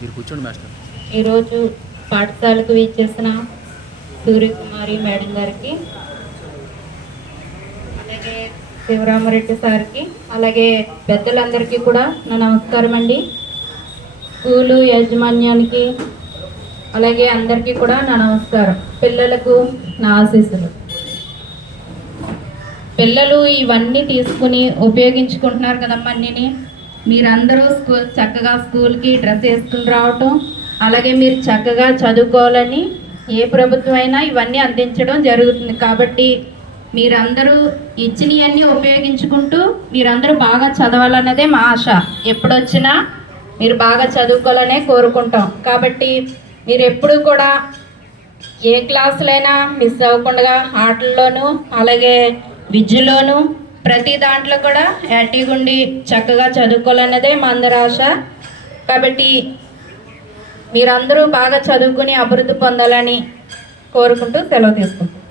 మీరు కూర్చోండి మాస్టర్. ఈరోజు పాఠశాలకు విచ్చేసిన సూర్యకుమారి మేడం గారికి, అలాగే శివరామరెడ్డి సార్కి, అలాగే పెద్దలందరికీ కూడా నా నమస్కారం అండి. స్కూలు యాజమాన్యానికి అలాగే అందరికీ కూడా నా నమస్కారం. పిల్లలకు నా ఆశీస్సులు. పిల్లలు ఇవన్నీ తీసుకుని ఉపయోగించుకుంటున్నారు కదమ్మా అన్నీ. మీరందరూ చక్కగా స్కూల్కి డ్రెస్ వేసుకుని రావటం, అలాగే మీరు చక్కగా చదువుకోవాలని ఏ ప్రభుత్వం అయినా ఇవన్నీ అందించడం జరుగుతుంది. కాబట్టి మీరందరూ ఇచ్చినవన్నీ ఉపయోగించుకుంటూ మీరందరూ బాగా చదవాలన్నదే మా ఆశ. ఎప్పుడొచ్చినా మీరు బాగా చదువుకోవాలనే కోరుకుంటాం. కాబట్టి మీరు ఎప్పుడూ కూడా ఏ క్లాసులైనా మిస్ అవ్వకుండా ఆటల్లోనూ అలాగే విద్యలోనూ ప్రతి దాంట్లో కూడా యాక్టివ్గా ఉండి చక్కగా చదువుకోవాలన్నదే మా అందరి ఆశ. కాబట్టి మీరందరూ బాగా చదువుకుని అభివృద్ధి పొందాలని కోరుకుంటూ సెలవు తీసుకుంటాం.